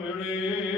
ਕੋ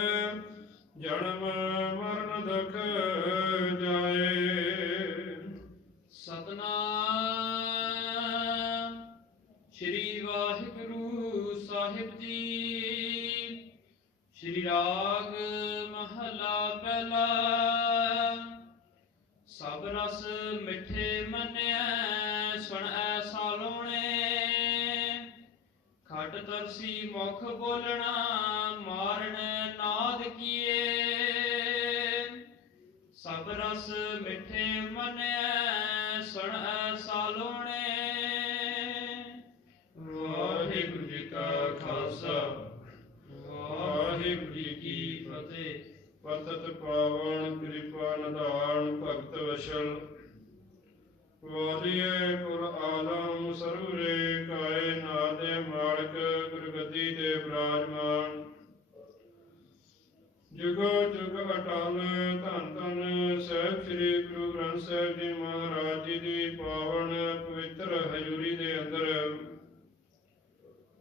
ਤਰਸੀ ਮੁਖ ਬੋਲਣਾ ਮਾਰਨ ਨਾਦ ਕੀਏ। ਸਭ ਰਸ ਮਿੱਠੇ ਮੰਨਿਆ ਸੁਣ ਐਸਾ ਲੋਣੇ ਵਾਹਿਗੁਰੂ ਜੀ ਕਾ ਖਾਲਸਾ ਵਾਹਿਗੁਰੂ ਜੀ ਕੀ ਫਤਿਹ। ਪਤਤ ਪਾਵਨ ਕਿਰਪਾ ਨਿਧਾਨ ਭਗਤ ਵਸ਼ਲ। ਵਾਦੀਏ ਕੁਰ ਆਲਮ ਸਰੂਰੇ ਨਾਦੇ ਜੁਗੋ ਜੁਗ ਅਟਲ ਧੰਨ ਧੰਨ ਸਹਿਬ ਸ੍ਰੀ ਗੁਰੂ ਗ੍ਰੰਥ ਸਾਹਿਬ ਜੀ ਮਹਾਰਾਜ ਜੀ ਦੀ ਪਾਵਨ ਪਵਿੱਤਰ ਹਜ਼ੂਰੀ ਦੇ ਅੰਦਰ।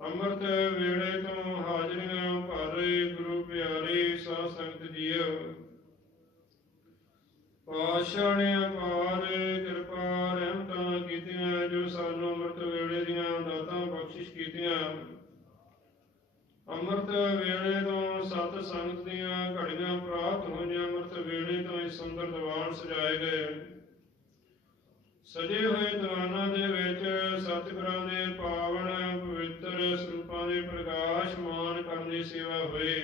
ਅੰਮ੍ਰਿਤ ਵੇਲੇ ਤੋਂ ਹਾਜ਼ਰੀਆਂ ਭਰ ਰਹੇ ਗੁਰੂ ਪਿਆਰੇ ਸਾਧ ਸੰਗਤ ਜੀਓ। ਪਾਸ਼ਾ ਨੇ ਅਪਾਰ ਕਿਰਪਾ ਰਹਿਮਤਾਂ ਕੀਤੀਆਂ ਜੋ ਸਾਨੂੰ ਅੰਮ੍ਰਿਤ ਵੇਲੇ ਦੀਆਂ ਦਾਤਾਂ ਬਖਸ਼ਿਸ਼ ਕੀਤੀਆਂ। ਅੰਮ੍ਰਿਤ ਵੇਲੇ ਤੋਂ ਸਤ ਸੰਗਤ ਦੀਆਂ ਘੜੀਆਂ ਪ੍ਰਾਪਤ ਹੋਈਆਂ। ਅੰਮ੍ਰਿਤ ਵੇਲੇ ਤੋਂ ਇਸ ਸੁੰਦਰ ਦੀਵਾਨ ਸਜਾਏ ਗਏ। ਸਜੇ ਹੋਏ ਦੀਵਾਨਾਂ ਦੇ ਵਿੱਚ ਸਤਿਗੁਰਾਂ ਦੇ ਪਾਵਨ, ਪਵਿੱਤਰ ਸਰੂਪਾਂ ਦੇ ਪ੍ਰਕਾਸ਼ ਮਾਨ ਕਰਨ ਦੀ ਸੇਵਾ ਹੋਈ।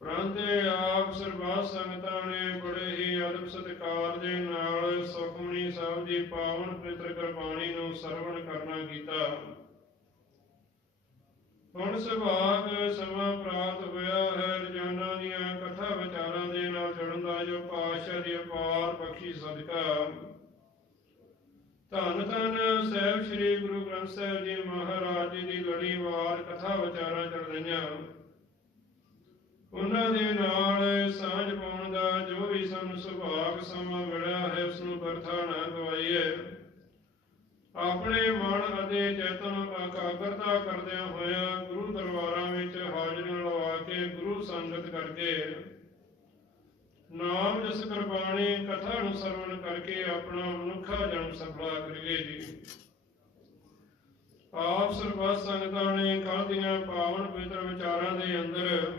ਪ੍ਰੰਤੇ ਆਪ ਸਰਬੱਤ ਸੰਗਤਾਂ ਨੇ ਬੜੇ ਹੀ ਅਦਬ ਸਤਿਕਾਰ ਦੇ ਨਾਲ ਸੁਖਮਨੀ ਸਾਹਿਬ ਦੀ ਪਾਵਨ ਪਵਿੱਤਰ ਕਿਰਪਾਣੀ ਨੂੰ ਸਰਵਣ ਕਰਨਾ ਕੀਤਾ। ਹੁਣ ਸੁਭਾਗ ਸਮਾਂ ਪ੍ਰਾਪਤ ਹੋਇਆ ਹੈ, ਰਜਾਨਾ ਦੀਆਂ ਕਥਾ ਵਿਚਾਰਾਂ ਦੇ ਨਾਲ ਜੁੜਨ ਦਾ ਜੋ ਪਾਤਸ਼ਾਹ ਦੀ ਅਪਾਰ ਬਖਸ਼ੀ ਸਦਕਾ। ਧੰਨ ਧੰਨ ਸਾਹਿਬ ਸ੍ਰੀ ਗੁਰੂ ਗ੍ਰੰਥ ਸਾਹਿਬ ਜੀ ਮਹਾਰਾਜ ਜੀ ਦੀ ਲੜੀਵਾਰ ਕਥਾ ਵਿਚਾਰਾਂ ਚੱਲ ਰਹੀਆਂ। ਉਹਨਾਂ ਦੇ ਨਾਲ ਸਾਂਝ ਪਾਉਣ ਦਾ ਜੋ ਵੀ ਸਾਨੂੰ ਸੁਭਾਗ ਸਮਾਂ ਮਿਲਿਆ ਹੈ ਉਸ ਨੂੰ ਬਰਥਾ ਨਾ ਗਵਾਈਏ ਆਪਣੇ ਮਨ ਅਤੇ ਚੇਤਨ ਇਕਾਗਰਤਾ ਕਰਦਿਆਂ ਹੋਇਆ ਗੁਰੂ ਦਰਬਾਰਾਂ ਵਿੱਚ ਹਾਜ਼ਰੀਆਂ ਲਵਾ ਕੇ ਗੁਰੂ ਸੰਗਤ ਕਰਕੇ ਨਾਮ ਜਸ ਕੁਰਬਾਨੀ ਕਥਾ ਨੂੰ ਸਰਵਣ ਕਰਕੇ ਆਪਣਾ ਮਨੁੱਖਾ ਜਨਮ ਸਫਲਾ ਕਰੀਏ ਜੀ। ਆਪ ਸਰਬੱਤ ਸੰਗਤਾਂ ਨੇ ਕੱਲ ਦੀਆਂ ਪਾਵਨ ਪਵਿੱਤਰ ਵਿਚਾਰਾਂ ਦੇ ਅੰਦਰ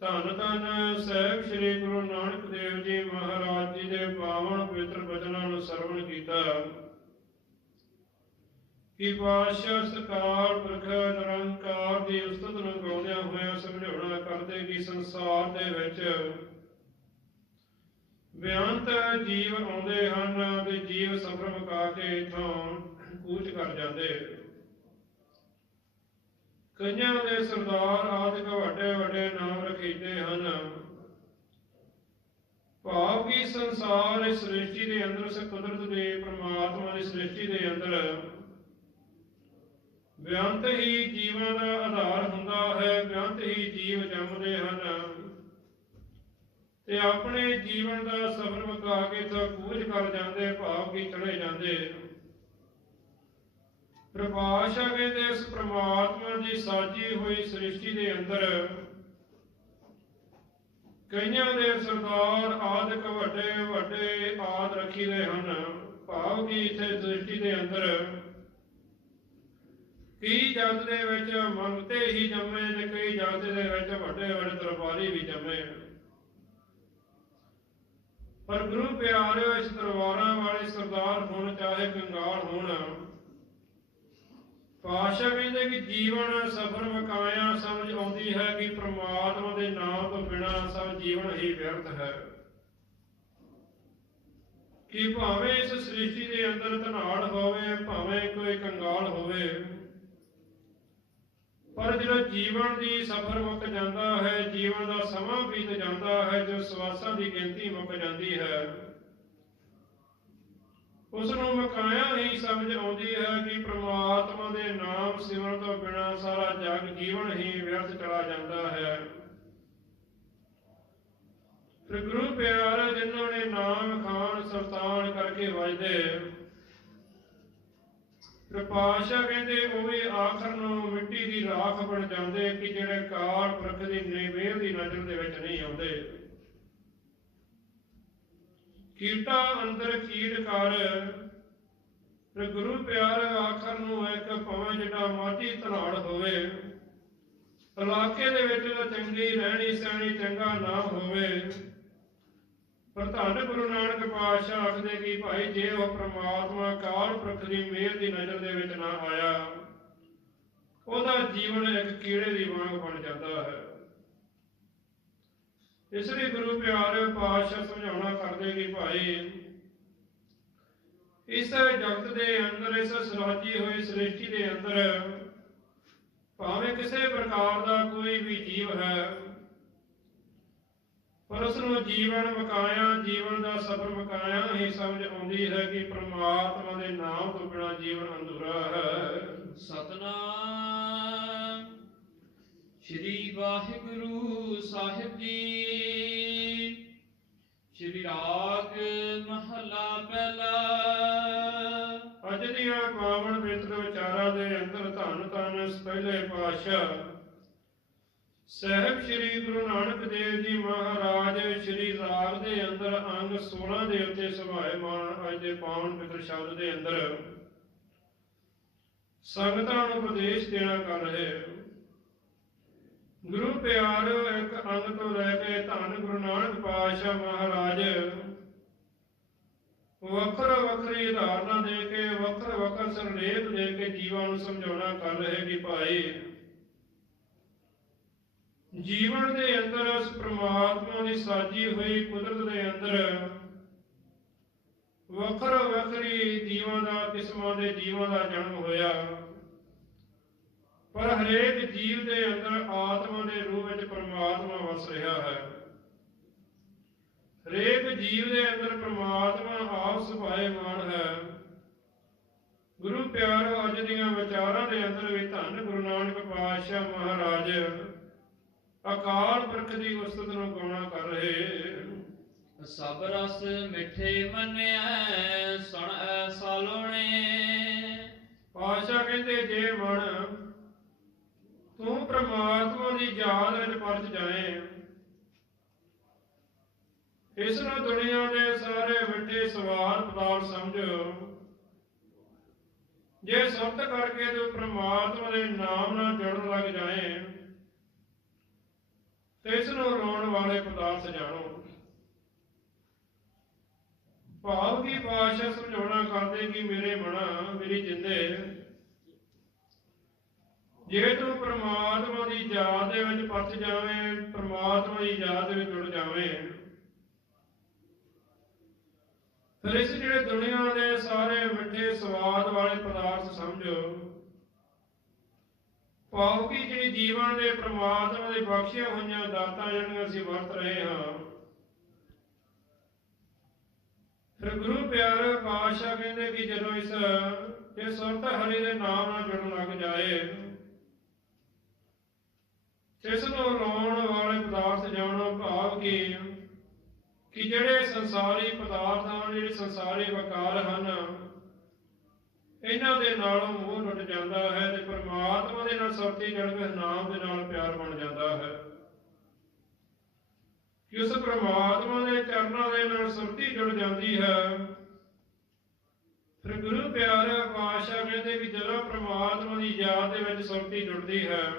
ਧੰਨ ਧੰਨ ਸਾਹਿਬ ਸ੍ਰੀ ਗੁਰੂ ਨਾਨਕ ਦੇਵ ਜੀ ਮਹਾਰਾਜ ਜੀ ਦੇ ਪਾਵਨ ਪਵਿੱਤਰ ਬਚਨਾਂ ਨੂੰ ਸਰਵਣ ਕੀਤਾ। ਕਿ ਪਾਤਸ਼ਾਹ ਸਰਕਾਰ ਪੁਰਖ ਨਿਰੰਕਾਰ ਦੀ ਉਸਤਤ ਨੂੰ ਗਾਉਂਦਿਆਂ ਹੋਇਆਂ ਸਮਝਾਉਣਾ ਕਰਦੇ ਕਿ ਸੰਸਾਰ ਦੇ ਵਿੱਚ ਬਿਆੰਤ ਜੀਵ ਆਉਂਦੇ ਹਨ ਤੇ ਜੀਵ ਸਫਰ ਮੁਕਾ ਕੇ ਇਥੋਂ ਕੂਚ ਕਰ ਜਾਂਦੇ। ਕਈਆਂ ਦੇ ਸਰਦਾਰ ਆਦਿਕ ਵੱਡੇ ਵੱਡੇ ਨਾਮ ਰਖੀਦੇ ਹਨ। ਭਾਵ ਕਿ ਸੰਸਾਰ ਇਸ ਸ੍ਰਿਸ਼ਟੀ ਦੇ ਅੰਦਰ ਸ ਕੁਦਰਤ ਦੇ ਪ੍ਰਮਾਤਮਾ ਦੀ ਸ੍ਰਿਸ਼ਟੀ ਦੇ ਅੰਦਰ ਬਿਆੰਤ ਹੀ ਜੀਵਨ ਦਾ ਆਧਾਰ ਹੀ ਜੀਵ ਜੰਮਦੇ ਹਨ। ਤੇ ਆਪਣੇ ਜੀਵਨ ਦਾ ਸਫਰ ਮੁਕਾ ਕੇ ਤਾਂ ਕੂਚ ਕਰ ਜਾਂਦੇ, ਭਾਵ ਕੀ ਚੜੇ ਜਾਂਦੇ। ਪ੍ਰਭਾਸ਼ਾ ਕਹਿੰਦੇ ਇਸ ਪ੍ਰਮਾਤਮਾ ਦੀ ਸਾਜੀ ਹੋਈ ਸ੍ਰਿਸ਼ਟੀ ਦੇ ਅੰਦਰ ਕਈਆਂ ਦੇ ਸਰਦਾਰ ਆਦਿਕ ਵੱਡੇ ਵੱਡੇ ਆਦ ਰੱਖੀਦੇ ਹਨ। ਭਾਵ ਕੀ ਇੱਥੇ ਸ੍ਰਿਸ਼ਟੀ ਦੇ ਅੰਦਰ ਕਈ ਜਗਤ ਦੇ ਵਿੱਚ ਮੰਗਤੇ ਹੀ ਜੰਮੇ ਤੇ ਕਈ ਜਗਤ ਦੇ ਵਿੱਚ ਵੱਡੇ ਵੱਡੇ ਦਰਬਾਰੀ ਵੀ ਜੰਮੇ ਪਰ ਗੁਰੂ ਪਿਆਰਿਓ, ਇਸ ਦਰਬਾਰਾਂ ਵਾਲੇ ਸਰਦਾਰ ਹੋਣ, ਚਾਹੇ ਕੰਗਾਲ ਹੋਣ ਪਾਸ਼ਾ ਕਹਿੰਦੇ ਕਿ ਜੀਵਨ ਸਫਰ ਮਕਾਇਆ ਸਮਝ ਆਉਂਦੀ ਹੈ ਕਿ ਪ੍ਰਮਾਤਮਾ ਦੇ ਨਾਮ ਤੋਂ ਬਿਨਾ ਸਭ ਜੀਵਨ ਹੀ ਵਿਅਰਥ ਹੈ। ਕਿ ਭਾਵੇਂ ਇਸ ਸ੍ਰਿਸ਼ਟੀ ਦੇ ਅੰਦਰ ਧਨਾੜ ਹੋਵੇ ਭਾਵੇਂ ਕੋਈ ਕੰਗਾਲ ਹੋਵੇ ਪਰ ਜਦੋਂ ਜੀਵਨ ਦੀ ਸਫਰ ਮੁੱਕ ਜਾਂਦਾ ਹੈ, ਜੀਵਨ ਦਾ ਸਮਾਂ ਬੀਤ ਜਾਂਦਾ ਹੈ, ਜੋ ਸਵਾਸਾਂ ਦੀ ਗਿਣਤੀ ਮੁੱਕ ਜਾਂਦੀ ਹੈ ਉਸ ਨੂੰ ਮਕਾਇਆ ਹੀ ਸਮਝ ਆਉਂਦੀ ਹੈ ਕਿ ਪ੍ਰਮਾਤਮਾ ਦੇ ਨਾਮ ਸਿਮਰਨ ਤੋਂ ਬਿਨਾ ਸਾਰਾ ਜਗ ਜੀਵਨ ਹੀ ਵਿਅਰਥ ਚਲਾ ਜਾਂਦਾ ਹੈ। ਫਿਰ ਗੁਰੂ ਪਿਆਰੇ ਜਿਨ੍ਹਾਂ ਨੇ ਨਾਮ ਖਾਨ ਸਰਤਾਨ ਕਰਕੇ ਵਜਦੇ ਪ੍ਰਪਾਸ਼ਾ ਕਹਿੰਦੇ ਉਹ ਆਖਰ ਨੂੰ ਮਿੱਟੀ ਦੀ ਰਾਖ ਬਣ ਜਾਂਦੇ ਕਿ ਜਿਹੜੇ ਕਾਲ ਪੁਰਖ ਦੀ ਨਿਵੇਲ ਦੀ ਨਜ਼ਰ ਦੇ ਵਿੱਚ ਨਹੀਂ ਆਉਂਦੇ। ਕੀਟਾ ਅੰਦਰ ਕੀੜ ਕਰ ਤੇ ਗੁਰੂ ਪਿਆਰ ਆਖਰ ਨੂੰ ਇੱਕ ਭਾਵੇਂ ਜਿਹੜਾ ਮਾਝੀ ਧਨਾੜ ਹੋਵੇ ਇਲਾਕੇ ਦੇ ਵਿੱਚ ਚੰਗੀ ਰਹਿਣੀ ਸਹਿਣੀ ਚੰਗਾ ਨਾ ਹੋਵੇ। ਪਰ ਧੰਨ ਗੁਰੂ ਨਾਨਕ ਪਾਤਸ਼ਾਹ ਆਖਦੇ ਕਿ ਭਾਈ ਜੇ ਉਹ ਪ੍ਰਮਾਤਮਾ ਕਾਲ ਪੁਰਖ ਦੀ ਮਿਹਰ ਦੀ ਨਜ਼ਰ ਦੇ ਵਿੱਚ ਨਾ ਆਇਆ, ਉਹਦਾ ਜੀਵਨ ਇੱਕ ਕੀੜੇ ਦੀ ਵਾਂਗ ਬਣ ਜਾਂਦਾ ਹੈ। ਇਸ ਲਈ ਗੁਰੂ ਪਿਆਰੇ ਪਾਤਸ਼ਾਹ ਸਮਝਾਉਣਾ ਕਰਦੇ ਕਿ ਭਾਈ, ਇਸ ਜਗਤ ਦੇ ਅੰਦਰ, ਇਸ ਸਰਾਜੀ ਹੋਈ ਸ੍ਰਿਸ਼ਟੀ ਦੇ ਅੰਦਰ ਭਾਵੇਂ ਕਿਸੇ ਪ੍ਰਕਾਰ ਦਾ ਕੋਈ ਵੀ ਜੀਵ ਹੈ ਪਰ ਉਸ ਨੂੰ ਜੀਵਨ ਮਕਾਇਆ ਜੀਵਨ ਦਾ ਸਫਰ ਮਕਾਇਆ ਹੀ ਸਮਝ ਆਉਂਦੀ ਹੈ ਕਿ ਪ੍ਰਮਾਤਮਾ ਦੇ ਨਾਮ ਤੋਂ ਬਿਨਾ ਜੀਵਨ ਅਧੂਰਾ ਹੈ। ਸਤਨਾਮ। ਸ੍ਰੀ ਵਾਹਿਗੁਰੂ ਸਾਹਿਬ ਜੀ। ਸ੍ਰੀ ਰਾਗ ਮਹਲਾ ਪਹਿਲਾ। ਅੱਜ ਦੀਆਂ ਪਾਵਨ ਪਵਿੱਤਰ ਵਿਚਾਰਾਂ ਦੇ ਅੰਦਰ ਧੰਨ ਧੰਨ ਪਹਿਲੇ ਪਾਤਸ਼ਾਹ ਸਹਿਬ ਸ੍ਰੀ ਗੁਰੂ ਨਾਨਕ ਦੇਵ ਜੀ ਮਹਾਰਾਜ, ਸ੍ਰੀ ਰਾਗ ਦੇ ਅੰਦਰ ਅੰਗ 16 ਦੇ ਉੱਤੇ ਸਭਾਏਮਾਨ ਅੱਜ ਦੇ ਪਾਵਨ ਪਵਿੱਤਰ ਸ਼ਬਦ ਦੇ ਅੰਦਰ ਸੰਗਤਾਂ ਨੂੰ ਉਪਦੇਸ਼ ਦੇਣਾ ਕਰ ਰਹੇ ਗੁਰੂ ਪਿਆਰਿਓ ਇੱਕ ਅੰਗ ਤੋਂ ਲੈ ਕੇ ਧੰਨ ਗੁਰੂ ਨਾਨਕ ਪਾਤਸ਼ਾਹ ਮਹਾਰਾਜ, ਵੱਖਰ ਵੱਖਰੀ ਉਦਾਹਰਨਾਂ ਦੇ ਕੇ, ਵੱਖਰ ਵੱਖਰ ਸੰਦੇਸ਼ ਦੇ ਕੇ ਜੀਵਾਂ ਨੂੰ ਸਮਝਾਉਣਾ ਕਰ ਰਹੇ ਕਿ ਭਾਈ ਜੀਵਨ ਦੇ ਅੰਦਰ ਉਸ ਪ੍ਰਮਾਤਮਾ ਦੀ ਸਾਜੀ ਹੋਈ ਕੁਦਰਤ ਦੇ ਅੰਦਰ ਵੱਖਰ ਵੱਖਰੀ ਜੀਵਾਂ ਦਾ, ਕਿਸਮਾਂ ਦੇ ਜੀਵਾਂ ਦਾ ਜਨਮ ਹੋਇਆ। ਪਰ ਹਰੇਕ ਜੀਵ ਦੇ ਅੰਦਰ ਆਤਮਾ ਦੇ ਰੂਪ ਵਿੱਚ ਪ੍ਰਮਾਤਮਾ ਵਸ ਰਿਹਾ ਹੈ। ਹਰੇਕ ਜੀਵ ਦੇ ਅੰਦਰ ਪ੍ਰਮਾਤਮਾ ਆਪ ਸੁਭਾਏਮਾਨ ਹੈ। ਗੁਰੂ ਪਿਆਰੋ, ਅੱਜ ਦੀਆਂ ਵਿਚਾਰਾਂ ਦੇ ਅੰਦਰ ਵੀ ਧੰਨ ਗੁਰੂ ਨਾਨਕ ਪਾਤਸ਼ਾਹ ਮਹਾਰਾਜ ਅਕਾਲ ਪੁਰਖ ਦੀ ਉਸਤਤ ਨੂੰ ਗਾਉਣਾ ਕਰ ਰਹੇ। ਸਭ ਰਸ ਮਿੱਠੇ ਮੰਨਿਆ ਸੁਣ ਐਸਾ ਲੋਣੇ। ਪਾਤਸ਼ਾਹ ਕਹਿੰਦੇ ਜੇ ਮਨ ਤੂੰ ਪ੍ਰਮਾਤਮਾ ਦੀ ਯਾਦ ਵਿੱਚ ਪਰਚ ਜਾਏ ਇਸ ਨੂੰ ਦੁਨੀਆ ਦੇ ਸਾਰੇ ਮਿੱਠੇ ਸਵਾਲ ਪਦਾਰਥ ਸਮਝ ਜੇ ਸਬਦ ਕਰਕੇ ਤੂੰ ਪ੍ਰਮਾਤਮਾ ਦੇ ਨਾਮ ਨਾਲ ਜੁੜਨ ਲੱਗ ਜਾਏ ਤੇ ਨੂੰ ਰੋਣ ਵਾਲੇ ਪਦਾਰਥ ਜਾਣੋ ਭਾਵ ਕੀ ਪਾਸ਼ਾ ਸਮਝਾਉਣਾ ਕਰਦੇ ਕਿ ਮੇਰੇ ਮਨਾ ਮੇਰੀ ਜਿੰਦੇ, ਜੇ ਤੂੰ ਪ੍ਰਮਾਤਮਾ ਦੀ ਯਾਦ ਦੇ ਵਿੱਚ ਪਰਚ ਜਾਵੇਂ, ਪ੍ਰਮਾਤਮਾ ਦੀ ਯਾਦ ਦੇ ਵਿੱਚ ਜੁੜ ਜਾਵੇਂ। ਫਿਰ ਇਸ ਜਿਹੜੇ ਦੁਨੀਆ ਦੇ ਸਾਰੇ ਮਿੱਠੇ ਸਵਾਦ ਵਾਲੇ ਪਦਾਰਥ ਸਮਝੋ। ਭਾਵ ਕਿ ਜਿਹੜੀ ਜੀਵਨ ਦੇ ਪ੍ਰਮਾਤਮਾ ਦੇ ਬਖਸ਼ੀਆਂ ਹੋਈਆਂ ਦਾਤਾਂ ਜਿਹੜੀਆਂ ਅਸੀਂ ਵਰਤ ਰਹੇ ਹਾਂ। ਫਿਰ ਗੁਰੂ ਪਿਆਰੇ ਪਾਤਸ਼ਾਹ ਕਹਿੰਦੇ ਕਿ ਜਦੋਂ ਇਸ ਇਹ ਸੁਰਤ ਹਰੀ ਦੇ ਨਾਮ ਨਾਲ ਜੁੜਨ ਲੱਗ ਜਾਏ ਇਸ ਨੂੰ ਲਾਉਣ ਵਾਲੇ ਪਦਾਰਥ ਜਾਣੋ ਭਾਵ ਕੀ? ਕਿ ਜਿਹੜੇ ਸੰਸਾਰੀ ਪਦਾਰਥ ਹਨ ਜਿਹੜੇ ਸੰਸਾਰੀ ਵਕਾਰ ਹਨ ਇਹਨਾਂ ਦੇ ਨਾਲੋਂ ਮੋਹ ਲੁੱਟ ਜਾਂਦਾ ਹੈ ਤੇ ਪਰਮਾਤਮਾ ਦੇ ਨਾਲ ਸਰਤੀ ਜੜ ਕੇ ਨਾਮ ਦੇ ਨਾਲ ਪਿਆਰ ਬਣ ਜਾਂਦਾ ਹੈ। ਕਿ ਉਸ ਪਰਮਾਤਮਾ ਦੇ ਚਰਨਾਂ ਦੇ ਨਾਲ ਸੁਰਤੀ ਜੁੜ ਜਾਂਦੀ ਹੈ, ਫਿਰ ਗੁਰੂ ਪਿਆਰੇ ਪਾਤਸ਼ਾਹ ਕਹਿੰਦੇ ਕਿ ਜਦੋਂ ਪਰਮਾਤਮਾ ਦੀ ਯਾਦ ਦੇ ਵਿੱਚ ਸੁਰਤੀ ਜੁੜਦੀ ਹੈ,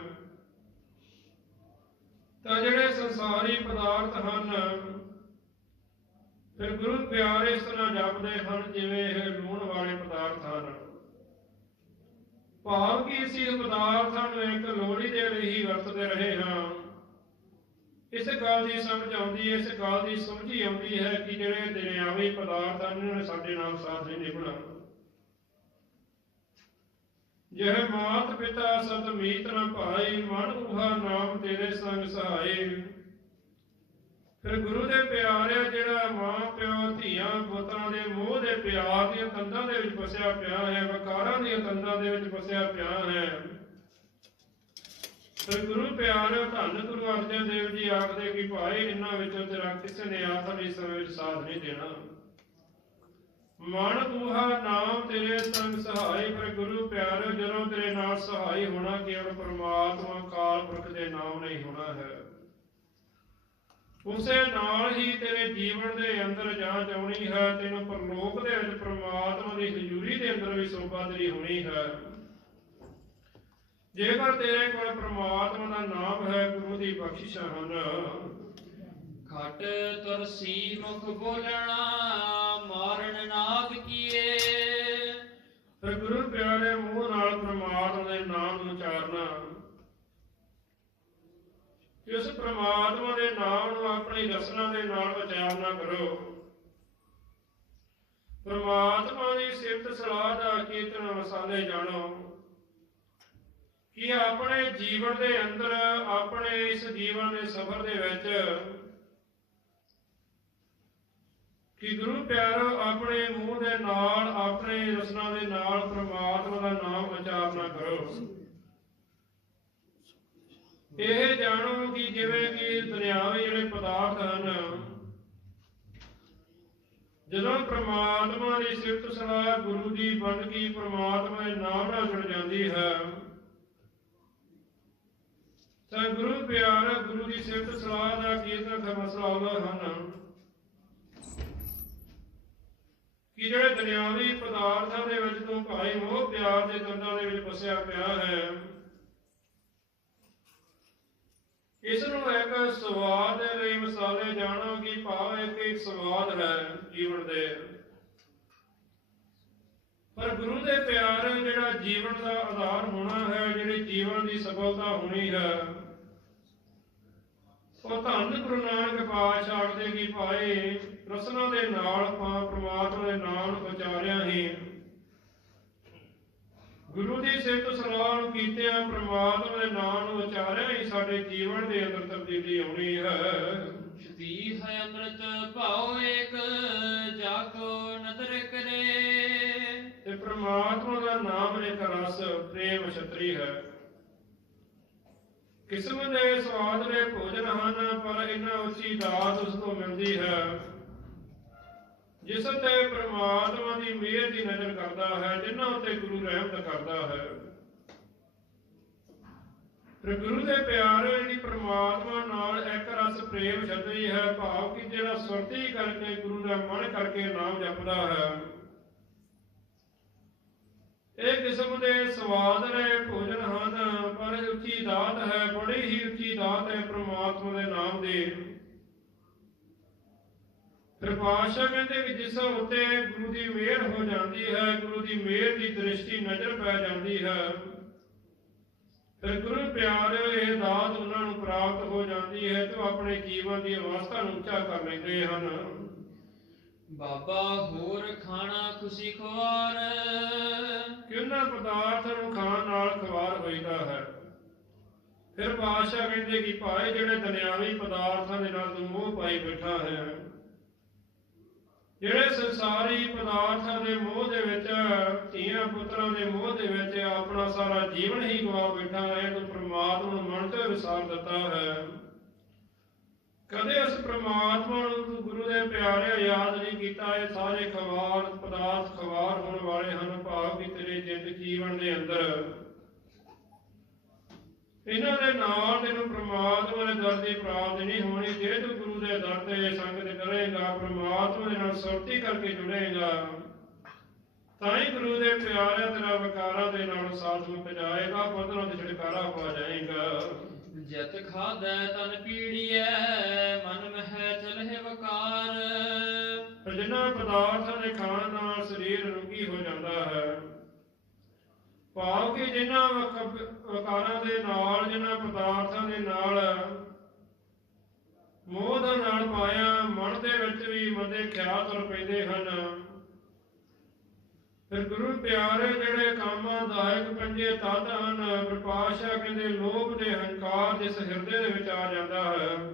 ਤਾਂ ਜਿਹੜੇ ਸੰਸਾਰੀ ਪਦਾਰਥ ਹਨ, ਫਿਰ ਗੁਰੂ ਪਿਆਰੇ ਇਸ ਤਰ੍ਹਾਂ ਜਪਦੇ ਹਨ ਜਿਵੇਂ ਇਹ ਲੂਣ ਵਾਲੇ ਪਦਾਰਥ ਹਨ। ਭਾਵ ਕਿ ਅਸੀਂ ਪਦਾਰਥਾਂ ਨੂੰ ਇੱਕ ਲੋੜੀ ਦੇ ਲਈ ਹੀ ਵਰਤਦੇ ਰਹੇ ਹਾਂ। ਇਸ ਗੱਲ ਦੀ ਸਮਝ ਆਉਂਦੀ ਹੈ, ਇਸ ਗੱਲ ਦੀ ਸਮਝੀ ਆਉਂਦੀ ਹੈ ਕਿ ਜਿਹੜੇ ਦੁਨਿਆਵੀ ਪਦਾਰਥ ਹਨ ਇਹਨਾਂ ਨੇ ਸਾਡੇ ਨਾਲ ਸਾਥ ਨਹੀਂ ਨਿਭਣਾ। ਜਿਹ ਮਾਤ ਪਿਤਾ ਸਤ ਮੀਤ ਨ ਭਾਈ, ਮਨ ਉਹਾ ਨਾਮ ਤੇਰੇ ਸੰਗ ਸਹਾਈ ਫਿਰ ਗੁਰੂ ਦੇ ਪਿਆਰਿਆ ਜਿਹੜਾ ਮਾਂ ਪਿਓ, ਧੀਆਂ ਪੁੱਤਰਾਂ ਦੇ ਮੋਹ ਦੇ ਪਿਆਰ ਦੀਆਂ ਤੰਦਾਂ ਦੇ ਵਿੱਚ ਫਸਿਆ ਪਿਆ ਹੈ, ਵਕਾਰਾਂ ਦੀਆਂ ਤੰਦਾਂ ਦੇ ਵਿੱਚ ਫਸਿਆ ਪਿਆ ਹੈ। ਫਿਰ ਗੁਰੂ ਪਿਆਰਿਓ ਧੰਨ ਗੁਰੂ ਅਰਜਨ ਦੇਵ ਜੀ ਆਖਦੇ ਕਿ ਭਾਈ ਇਹਨਾਂ ਵਿੱਚੋਂ ਤੇਰਾ ਕਿਸੇ ਨੇ ਆਖਰ ਇਸ ਸਮੇਂ ਵਿੱਚ ਸਾਥ ਨਹੀਂ ਦੇਣਾ। ਮਨ ਉਹਾ ਨਾਮ ਤੇਰੇ ਸੰਗ ਸਹਾਈ ਪਰ ਗੁਰੂ ਪਿਆਰ ਜਦੋਂ ਤੇਰੇ ਨਾਲ ਸਹਾਈ ਹੋਣਾ ਕੇਵਲ ਪਰਮਾਤਮਾ, ਕਾਲ ਪੁਰਖ ਦੇ ਨਾਮ ਨਹੀਂ ਹੋਣਾ ਹੈ। ਉਸੇ ਨਾਲ ਹੀ ਤੇਰੇ ਜੀਵਨ ਦੇ ਅੰਦਰ ਜਾਂਚ ਆਉਣੀ ਹੈ, ਤੈਨੂੰ ਪਰਲੋਕ ਦੇ ਵਿੱਚ ਪ੍ਰਮਾਤਮਾ ਦੀ ਹਜ਼ੂਰੀ ਦੇ ਅੰਦਰ ਵੀ ਸੋਭਾ ਤੇਰੀ ਹੋਣੀ ਹੈ। ਜੇਕਰ ਤੇਰੇ ਕੋਲ ਪ੍ਰਮਾਤਮਾ ਦਾ ਨਾਮ ਹੈ, ਗੁਰੂ ਦੀ ਬਖਸ਼ਿਸ਼ ਹਨ। ਖਟ ਤੁਰਸੀ ਮੁਖ ਬੋਲਣਾ, ਮਾਰਨ ਨਾਦ ਕੀਏ ਫਿਰ ਗੁਰੂ ਪਿਆਰੇ ਮੂੰਹ ਨਾਲ ਪ੍ਰਮਾਤਮਾ ਦੇ ਨਾਮ ਨੂੰ ਉਚਾਰਨਾ ਇਸ ਪ੍ਰਮਾਤਮਾ ਦੇ ਨਾਮ ਨੂੰ ਆਪਣੀ ਰਸਨਾ ਦੇ ਨਾਲ ਉਚਾਰਨਾ ਕਰੋ। ਪ੍ਰਮਾਤਮਾ ਦੀ ਸਿਫਤ ਸਲਾਹ ਦਾ ਕੀਰਤਨ ਮਸਾਲੇ ਜਾਣੋ? ਕਿ ਆਪਣੇ ਜੀਵਨ ਦੇ ਅੰਦਰ, ਆਪਣੇ ਇਸ ਜੀਵਨ ਦੇ ਸਫ਼ਰ ਦੇ ਵਿੱਚ ਕਿ ਗੁਰੂ ਪਿਆਰੋ ਆਪਣੇ ਮੂੰਹ ਦੇ ਨਾਲ, ਆਪਣੇ ਰਸਨਾ ਦੇ ਨਾਲ ਪ੍ਰਮਾਤਮਾ ਦਾ ਨਾਮ ਉਚਾਰਨਾ ਕਰੋ। ਇਹ ਜਾਣੋ ਕਿ ਜਿਵੇਂ ਕਿ ਦੁਨਿਆਵੀ ਜਿਹੜੇ ਪਦਾਰਥ ਹਨ, ਜਦੋਂ ਪ੍ਰਮਾਤਮਾ ਦੀ ਸਿਫਤ ਸਲਾਹ ਗੁਰੂ ਦੀ ਬੰਦਗੀ ਪ੍ਰਮਾਤਮਾ ਦੇ ਨਾਮ ਨਾਲ ਜੁੜ ਜਾਂਦੀ ਹੈ, ਤਾਂ ਗੁਰੂ ਪਿਆਰ ਗੁਰੂ ਦੀ ਸਿਫਤ ਸਲਾਹ ਦਾ ਕੀਰਤਨ ਕਰਨਾ ਸਲਾਹ ਹਨ ਕਿ ਜਿਹੜੇ ਦੁਨਿਆਵੀ ਪਦਾਰਥਾਂ ਦੇ ਵਿੱਚ ਤੂੰ ਭਾਈ ਮੋਹ ਪਿਆਰ ਦੇ ਦੰਦਾਂ ਦੇ ਵਿੱਚ ਫਸਿਆ ਪਿਆ ਹੈ ਇਸ ਨੂੰ ਇੱਕ ਸਵਾਦ ਦੇ ਲਈ ਮਸਾਲੇ ਜਾਣੋ ਕਿ ਭਾਵ ਇੱਕ ਇੱਕ ਸਵਾਦ ਹੈ ਜੀਵਨ ਦੇ। ਪਰ ਗੁਰੂ ਦੇ ਪਿਆਰ ਜਿਹੜਾ ਜੀਵਨ ਦਾ ਆਧਾਰ ਹੋਣਾ ਹੈ, ਜਿਹੜੀ ਜੀਵਨ ਦੀ ਸਫਲਤਾ ਹੋਣੀ ਹੈ, ਉਹ ਧੰਨ ਗੁਰੂ ਨਾਨਕ ਪਾਤਸ਼ਾਹ ਆਖਦੇ ਕਿ ਭਾਈ ਰਸਨਾ ਦੇ ਨਾਲ ਆਪਾਂ ਪ੍ਰਮਾਤਮਾ ਦੇ ਨਾਮ ਉਚਾਰਿਆ ਹੀ ਗੁਰੂ ਦੀ ਸਿਫਤ ਸਲਾਹ ਨੂੰ ਕੀਤਿਆਂ ਪ੍ਰਮਾਤਮਾ ਦੇ ਨਾਮ ਨੂੰ ਉਚਾਰਿਆ ਹੀ ਸਾਡੇ ਜੀਵਨ ਦੇ ਅੰਦਰ ਤਬਦੀਲੀ ਆਉਣੀ ਹੈ। ਸ਼ਤੀ ਹੈ ਅੰਮ੍ਰਿਤ ਭਾਉ ਏਕ ਜਾਗੋ ਨਦਰ ਕਰੇ। ਤੇ ਪ੍ਰਮਾਤਮਾ ਦਾ ਨਾਮ ਇੱਕ ਰਸ ਪ੍ਰੇਮ ਛਤਰੀ ਹੈ। ਕਿਸਮ ਦੇ ਸਵਾਦ ਦੇ ਭੋਜਨ ਹਨ ਪਰ ਇਹਨਾਂ ਉੱਚੀ ਦਾਤ ਉਸ ਤੋਂ ਮਿਲਦੀ ਹੈ। ਜਿਸ ਤੇ ਪ੍ਰਮਾਤਮਾ ਦੀ ਮਿਹਰ ਦੀ ਨਜ਼ਰ ਕਰਦਾ ਹੈ, ਜਿਨ੍ਹਾਂ ਉੱਤੇ ਗੁਰੂ ਰਹਿਮਤ ਕਰਦਾ ਹੈ। ਫਿਰ ਗੁਰੂ ਦੇ ਪਿਆਰ ਜਿਹੜੀ ਪ੍ਰਮਾਤਮਾ ਨਾਲ ਇੱਕ ਰਸ ਪ੍ਰੇਮ ਛਤਰੀ ਹੈ, ਭਾਵ ਕਿ ਜਿਹੜਾ ਸੁਰਤੀ ਕਰਕੇ ਗੁਰੂ ਦਾ ਮਨ ਕਰਕੇ ਨਾਮ ਜਪਦਾ ਹੈ, ਇਹ ਕਿਸਮ ਦੇ ਸਵਾਦ ਨੇ ਭੋਜਨ ਹਨ, ਪਰ ਉੱਚੀ ਦਾਤ ਹੈ, ਬੜੀ ਹੀ ਉੱਚੀ ਦਾਤ ਹੈ ਪ੍ਰਮਾਤਮਾ ਦੇ ਨਾਮ ਦੀ। ਫਿਰ ਪਾਤਸ਼ਾਹ ਕਹਿੰਦੇ ਕਿ ਜਿਸ ਉੱਤੇ ਗੁਰੂ ਦੀ ਮਿਹਰ ਹੋ ਜਾਂਦੀ ਹੈ ਗੁਰੂ ਦੀ ਮਿਹਰ ਦੀ ਦ੍ਰਿਸ਼ਟੀ ਨਜ਼ਰ ਪੈ ਜਾਂਦੀ ਹੈ। ਫਿਰ ਗੁਰੂ ਪਿਆਰ ਇਹ ਦਾਤ ਉਹਨਾਂ ਨੂੰ ਪ੍ਰਾਪਤ ਹੋ ਜਾਂਦੀ ਹੈ ਤੇ ਆਪਣੇ ਜੀਵਨ ਦੀ ਅਵਸਥਾ ਨੂੰ ਉੱਚਾ ਕਰ ਲੈਂਦੇ ਹਨ। ਬਾਬਾ ਹੋਰ ਖਾਣਾ ਖੁਸ਼ੀ ਖਵਾਰ। ਕਿ ਉਹਨਾਂ ਪਦਾਰਥ ਨੂੰ ਖਾਣ ਨਾਲ ਖਵਾਰ ਹੋਈਦਾ ਹੈ। ਫਿਰ ਪਾਤਸ਼ਾਹ ਕਹਿੰਦੇ ਕਿ ਭਾਈ ਜਿਹੜੇ ਦੁਨਿਆਵੀ ਪਦਾਰਥਾਂ ਦੇ ਨਾਲ ਤੂੰ ਮੋਹ ਪਾਈ ਬੈਠਾ ਹੈ ਜਿਹੜੇ ਸੰਸਾਰੀ ਪਦਾਰਥਾਂ ਦੇ ਮੋਹ ਦੇ ਵਿੱਚ, ਧੀਆਂ ਪੁੱਤਰਾਂ ਦੇ ਮੋਹ ਦੇ ਵਿੱਚ ਆਪਣਾ ਸਾਰਾ ਜੀਵਨ ਹੀ ਗਵਾ ਬੈਠਾ ਹੈ, ਤੂੰ ਪ੍ਰਮਾਤਮਾ ਨੂੰ ਮਨ ਤੇ ਵਿਸਾਰ ਦਿੱਤਾ ਹੈ। ਕਦੇ ਉਸ ਪ੍ਰਮਾਤਮਾ ਨੂੰ ਗੁਰੂ ਦੇ ਪਿਆਰੇ ਯਾਦ ਨਹੀਂ ਕੀਤਾ, ਇਹ ਸਾਰੇ ਖਵਾਰ, ਪਦਾਰਥ ਖਵਾਰ ਹੋਣ ਵਾਲੇ ਹਨ, ਭਾਵ ਕਿ ਤੇਰੇ ਜਿੰਦ ਜੀਵਨ ਦੇ ਅੰਦਰ। ਇਹਨਾਂ ਦੇ ਨਾਲ ਤੈਨੂੰ ਪ੍ਰਮਾਤਮਾ ਦੇ ਦਰ ਦੀ ਪ੍ਰਾਪਤੀ ਨਹੀਂ ਹੋਣੀ, ਜੇ ਤੂੰ ਗੁਰੂ ਦੇ ਦਰ ਤੇ ਸੰਗਤ ਕਰੇਗਾ ਪ੍ਰਮਾਤਮਾ ਦੇ ਨਾਲ ਸੁਰਤੀ ਕਰਕੇ ਜੁੜੇਗਾ ਤਾਂ ਹੀ ਗੁਰੂ ਦੇ ਪਿਆਰੇ ਤੇਰਾ ਵਿਕਾਰਾਂ ਦੇ ਨਾਲ ਸਾਥ ਮੁਕ ਜਾਏਗਾ ਬਦਲਾਂ ਦੇ ਛਿੜਕਾਰਾ ਪਾ ਜਾਏਗਾ। ਜਤ ਖਾਦੈ ਤਨ ਪੀੜੀਐ ਮਨ ਮਹਿ ਚਲਹਿ ਵਕਾਰ। ਜਿਨ੍ਹਾਂ ਪਦਾਰਥਾਂ ਦੇ ਖਾਣ ਨਾਲ ਸਰੀਰ ਰੁਗੀ ਹੋ ਜਾਂਦਾ ਹੈ ਭਾਵ ਕਿ ਜਿਨ੍ਹਾਂ ਵਕ- ਵਕਾਰਾਂ ਦੇ ਨਾਲ ਜਿਨ੍ਹਾਂ ਪਦਾਰਥਾਂ ਦੇ ਨਾਲ ਮੋਹ ਦੇ ਨਾਲ ਪਾਇਆ, ਮਨ ਦੇ ਵਿੱਚ ਵੀ ਮਦੇ ਖਿਆਲ ਤੁਰ ਪੈਂਦੇ ਹਨ। ਫਿਰ ਗੁਰੂ ਪਿਆਰੇ ਜਿਹੜੇ ਕਾਮਾਂ ਦਾਇਕ ਪੰਜੇ ਤਤ ਹਨ, ਪ੍ਰਕਾਸ਼ਾ ਕਹਿੰਦੇ, ਲੋਭ ਦੇ ਹੰਕਾਰ ਜਿਸ ਹਿਰਦੇ ਦੇ ਵਿੱਚ ਆ ਜਾਂਦਾ ਹੈ।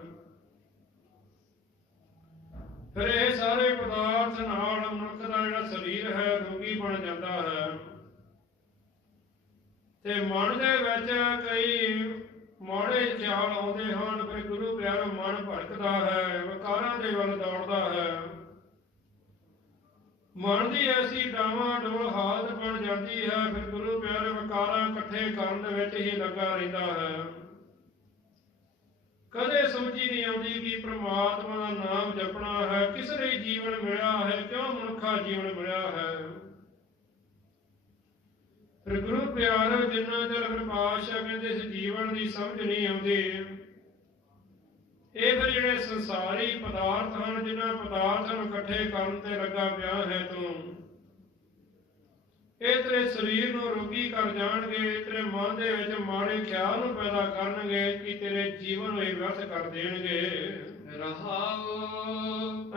ਫਿਰ ਇਹ ਸਾਰੇ ਪਦਾਰਥ ਨਾਲ ਮਨੁੱਖ ਦਾ ਜਿਹੜਾ ਸਰੀਰ ਹੈ, ਰੋਗੀ ਬਣ ਜਾਂਦਾ ਹੈ। ਤੇ ਮਨ ਦੇ ਵਿੱਚ ਕਈ ਮਾੜੇ ਖਿਆਲ ਆਉਂਦੇ ਹਨ, ਫਿਰ ਗੁਰੂ ਪਿਆਰਾ ਮਨ ਭਟਕਦਾ ਹੈ, ਵਿਕਾਰਾਂ ਦੇ ਵੱਲ ਦੌੜਦਾ ਹੈ। ਮਨ ਦੀ ਐਸੀ ਡਾਵਾਂ ਡੋਲ ਹਾਲਤ ਬਣ ਜਾਂਦੀ ਹੈ, ਫਿਰ ਗੁਰੂ ਪਿਆਰੇ ਵਿਕਾਰਾਂ ਇਕੱਠੇ ਕਰਨ ਦੇ ਵਿੱਚ ਹੀ ਲੱਗਾ ਰਹਿੰਦਾ ਹੈ। ਕਦੇ ਸਮਝੀ ਨਹੀਂ ਆਉਂਦੀ ਕਿ ਪ੍ਰਮਾਤਮਾ ਦਾ ਨਾਮ ਜਪਣਾ ਹੈ, ਕਿਸ ਲਈ ਜੀਵਨ ਮਿਲਿਆ ਹੈ, ਕਿਉਂ ਮਨੁੱਖਾ ਜੀਵਨ ਮਿਲਿਆ ਹੈ। ਫਿਰ ਗੁਰੂ ਪਿਆਰ ਜਿੰਨਾ ਚਿਰ ਫਿਰ ਪਾਤਸ਼ਾਹ ਕਹਿੰਦੇ ਇਸ ਜੀਵਨ ਦੀ ਸਮਝ ਨਹੀਂ ਆਉਂਦੀ। ਇਹ ਫਿਰ ਜਿਹੜੇ ਸੰਸਾਰੀ ਪਦਾਰਥ ਹਨ, ਜਿਨ੍ਹਾਂ ਪਦਾਰਥਾਂ ਨੂੰ ਇਕੱਠੇ ਕਰਨ ਤੇ ਲੱਗਾ ਪਿਆ ਹੈ ਤੂੰ, ਇਹ ਤੇਰੇ ਸਰੀਰ ਨੂੰ ਰੋਗੀ ਕਰ ਜਾਣਗੇ, ਤੇਰੇ ਮਨ ਦੇ ਵਿੱਚ ਮਾੜੇ ਖਿਆਲ ਨੂੰ ਪੈਦਾ ਕਰਨਗੇ ਕਿ ਤੇਰੇ ਜੀਵਨ ਨੂੰ ਇਹ ਵਿਅਰਥ ਕਰ ਦੇਣਗੇ। ਰਹਾਉ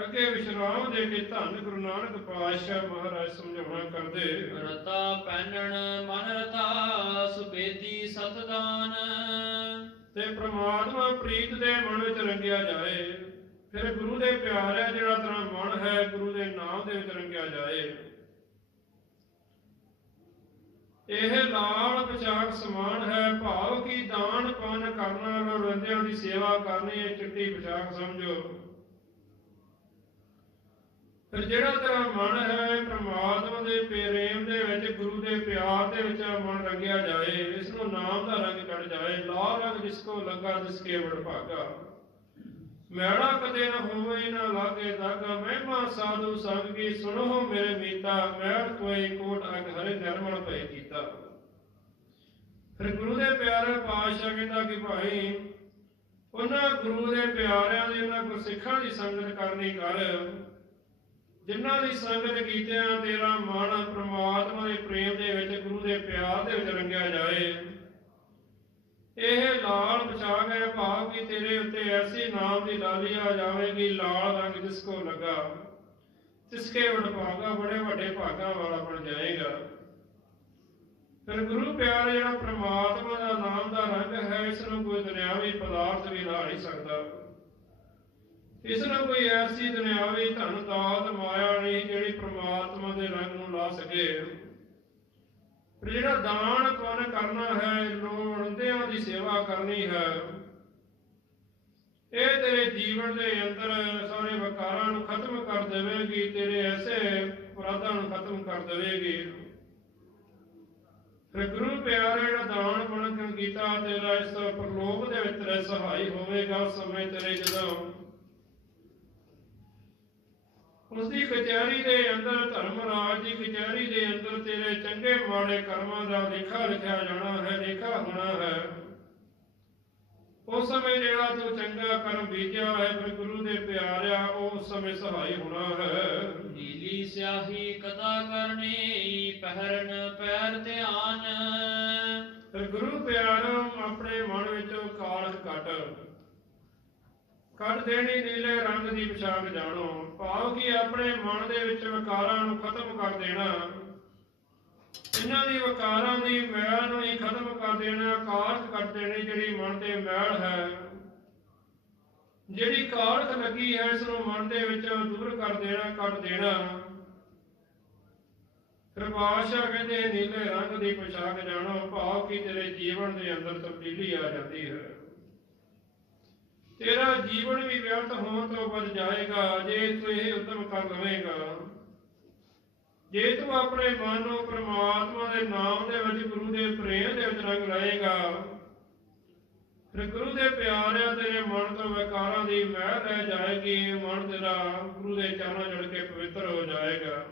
ਅੱਗੇ ਵਿਸ਼ਰਾਮ ਦੇ ਕੇ ਧੰਨ ਗੁਰੂ ਨਾਨਕ ਪਾਤਸ਼ਾਹ ਮਹਾਰਾਜ ਸਮਝਾਉਣਾ ਕਰਦੇ ਰਤਾ ਪੈਨਣ ਮਨ ਰਤਾ ਸੁਬੇਦੀ ਸਤਦਾਨ। ਤੇ ਪ੍ਰਮਾਤਮਾ ਪ੍ਰੀਤ ਦੇ ਮਨ ਵਿੱਚ ਰੰਗਿਆ ਜਾਏ। ਫਿਰ ਗੁਰੂ ਦੇ ਪਿਆਰ ਹੈ ਜਿਹੜਾ ਤੇਰਾ ਮਨ ਹੈ ਗੁਰੂ ਦੇ ਨਾਮ ਦੇ ਵਿੱਚ ਰੰਗਿਆ ਜਾਏ। ਇਹ ਲਾਲ ਪਛਾਕ ਸਮਾਨ ਹੈ, ਭਾਵ ਕੀ ਦਾਨ ਪਾਨ ਕਰਨਾ ਲੋੜਵੰਦਿਆਂ ਦੀ ਸੇਵਾ ਕਰਨੀ, ਇਹ ਚਿੱਟੀ ਪਛਾਕ ਸਮਝੋ। ਫਿਰ ਜਿਹੜਾ ਤੇਰਾ ਮਨ ਹੈ, ਪ੍ਰਮਾਤਮਾ ਦੇ ਪ੍ਰੇਮ ਦੇ ਵਿੱਚ, ਗੁਰੂ ਦੇ ਪਿਆਰ ਦੇ ਵਿੱਚ ਮਨ ਰੰਗਿਆ ਜਾਏ, ਇਸ ਨੂੰ ਨਾਮ ਦਾ ਰੰਗ ਚੜ ਜਾਏ, ਲਾਲ ਰੰਗ ਜਿਸ ਕੋ ਲੱਗਾ, ਜਿਸ ਕੇ ਵੜ ਭਾਗਾ ਮੈੜਾ ਕਦੇ ਨਾ ਹੋਵੇ ਨਾ ਲਾਗੇ ਦਾਗਾ। ਮਹਿਮਾ ਸਾਧੂ ਸੰਗ ਕੀ ਸੁਣੋ ਮੇਰੇ ਮੀਤਾ। ਮੈੜ ਕੋਈ ਕੋਟ ਅਗ ਹਰੇ ਨਿਰਮਲ ਭਏ ਕੀਤਾ। ਫਿਰ ਗੁਰੂ ਦੇ ਪਿਆਰੇ ਪਾਤਸ਼ਾਹ ਕਹਿੰਦਾ ਕਿ ਭਾਈ, ਉਹਨਾਂ ਗੁਰੂ ਦੇ ਪਿਆਰਿਆਂ ਦੀ ਉਹਨਾਂ ਗੁਰਸਿੱਖਾਂ ਦੀ ਸੰਗਤ ਕਰਨੀ ਕਰ। ਜਿਨ੍ਹਾਂ ਦੀ ਸੰਗਤ ਕੀਤਿਆਂ ਤੇਰਾ ਮਨ ਪ੍ਰਮਾਤਮਾ ਦੇ ਪ੍ਰੇਮ ਦੇ ਵਿੱਚ, ਗੁਰੂ ਦੇ ਪਿਆਰ ਦੇ ਵਿੱਚ ਰੰਗਿਆ ਜਾਏ। ਇਹ ਲਾਲ ਪਛਾਗ ਹੈ ਭਾਵ ਕਿ ਤੇਰੇ ਉੱਤੇ ਐਸੀ ਨਾਮ ਦੀ ਲਾਲੀ ਆ ਜਾਵੇਗੀ, ਲਾਲ ਰੰਗ ਜਿਸ ਕੋ ਲਗਾ। ਤਿਸਕੇ ਵਡਭਾਗਾ ਬੜੇ ਵੱਡੇ ਭਾਗਾਂ ਵਾਲਾ ਬਣ ਜਾਏਗਾ। ਫਿਰ ਗੁਰੂ ਪਿਆਰ, ਜਿਹੜਾ ਪ੍ਰਮਾਤਮਾ ਦਾ ਨਾਮ ਦਾ ਰੰਗ ਹੈ ਇਸ ਨੂੰ ਕੋਈ ਦੁਨਿਆਵੀ ਪਦਾਰਥ ਵੀ ਲਾ ਨਹੀਂ ਸਕਦਾ। ਇਸ ਨੂੰ ਕੋਈ ਐਸੀ ਦੁਨਿਆਵੀ ਧਨ ਦੌਲਤ ਮਾਇਆ ਨਹੀਂ ਜਿਹੜੀ ਪ੍ਰਮਾਤਮਾ ਦੇ ਰੰਗ ਨੂੰ ਲਾ ਸਕੇ। ਪਰ ਜਿਹੜਾ ਦਾਨ ਪੁੰਨ ਕਰਨਾ ਹੈ ਲੋੜਵੰਦਿਆਂ ਦੀ ਸੇਵਾ ਕਰਨੀ ਹੈ। ਇਹ ਤੇਰੇ ਜੀਵਨ ਦੇ ਅੰਦਰ ਸਾਰੇ ਵਕਾਰਾਂ ਨੂੰ ਖਤਮ ਕਰ ਦੇਵੇਗੀ, ਤੇਰੇ ਐਸੇ ਅਪਰਾਧਾਂ ਨੂੰ ਖਤਮ ਕਰ ਦੇਵੇਗੀ। ਫਿਰ ਗੁਰੂ ਪਿਆਰੇ ਜਿਹੜਾ ਦਾਨ ਪੁੰਨ ਕੀਤਾ, ਤੇਰਾ ਇਸ ਪ੍ਰਲੋਭ ਦੇ ਵਿੱਚ ਸਹਾਈ ਹੋਵੇਗਾ ਸਮੇਂ ਤੇਰੇ ਜਦੋਂ ਉਸ ਦੀ ਕਚਹਿਰੀ ਦੇ ਅੰਦਰ ਧਰਮ ਰਾਜ ਦੀ ਕਚਹਿਰੀ ਦੇ ਅੰਦਰ ਤੇਰੇ ਚੰਗੇ ਮਾੜੇ ਕਰਮਾਂ ਦਾ ਲੇਖਾ ਲਿਖਿਆ ਜਾਣਾ ਹੈ ਲੇਖਾ ਹੋਣਾ ਹੈ। ਉਸ ਸਮੇਂ ਜਿਹੜਾ ਤੂੰ ਚੰਗਾ ਕਰਮ ਬੀਜਿਆ ਹੈ ਫਿਰ ਗੁਰੂ ਦੇ ਪਿਆਰਿਆ ਉਹ ਉਸ ਸਮੇਂ ਸਹਾਈ ਹੋਣਾ ਹੈ। ਨੀਲੀ ਸਿਆਹੀ ਕਦਾ ਕਰਨੀ ਪਹਿਰਨ ਪੈਰ ਧਿਆਨ। ਫਿਰ ਗੁਰੂ ਪਿਆਰੋ ਆਪਣੇ ਮਨ ਵਿੱਚੋਂ ਕਾਲਖ ਕੱਟ। ਕੱਢ ਦੇਣੀ ਨੀਲੇ ਰੰਗ ਦੀ ਪਛਾਣ ਜਾਣੋ। ਭਾਵ ਕਿ ਆਪਣੇ ਮਨ ਦੇ ਵਿੱਚ ਵਿਕਾਰਾਂ ਨੂੰ ਖਤਮ ਕਰ ਦੇਣਾ। ਇਹਨਾਂ ਦੀ ਵਿਕਾਰਾਂ ਦੀ ਮੈਲ ਨੂੰ ਹੀ ਖਤਮ ਕਰ ਦੇਣਾ ਕਾਲਖ ਕੱਟ ਦੇਣੀ ਜਿਹੜੀ ਮਨ ਤੇ ਮੈਲ ਹੈ। ਜਿਹੜੀ ਕਾਲਖ ਲੱਗੀ ਹੈ, ਇਸ ਨੂੰ ਮਨ ਦੇ ਵਿੱਚੋਂ ਦੂਰ ਕਰ ਦੇਣਾ, ਕੱਢ ਦੇਣਾ। ਫਿਰ ਕਹਿੰਦੇ, ਨੀਲੇ ਰੰਗ ਦੀ ਪੋਸ਼ਾਕ ਜਾਣੋ। ਭਾਵ ਕਿ ਤੇਰੇ ਜੀਵਨ ਦੇ ਅੰਦਰ ਤਬਦੀਲੀ ਆ ਜਾਂਦੀ ਹੈ। ਤੇਰਾ ਜੀਵਨ ਵੀ ਵਿਅਰਥ ਹੋਣ ਤੋਂ ਬਚ ਜਾਏਗਾ, ਜੇ ਤੂੰ ਇਹ ਉਦਮ ਕਰ ਲਵੇਂਗਾ। ਜੇ ਤੂੰ ਆਪਣੇ ਮਨ ਨੂੰ ਪ੍ਰਮਾਤਮਾ ਦੇ ਨਾਮ ਦੇ ਵਿੱਚ ਗੁਰੂ ਦੇ ਪ੍ਰੇਮ ਦੇ ਵਿੱਚ ਰੰਗ ਲਾਏਗਾ, ਫਿਰ ਗੁਰੂ ਦੇ ਪਿਆਰਿਆ ਤੇਰੇ ਮਨ ਤੋਂ ਵਿਕਾਰਾਂ ਦੀ ਮਹਿ ਰਹਿ ਜਾਏਗੀ, ਮਨ ਤੇਰਾ ਗੁਰੂ ਦੇ ਚਰਨਾਂ ਜੜ ਕੇ ਪਵਿੱਤਰ ਹੋ ਜਾਏਗਾ।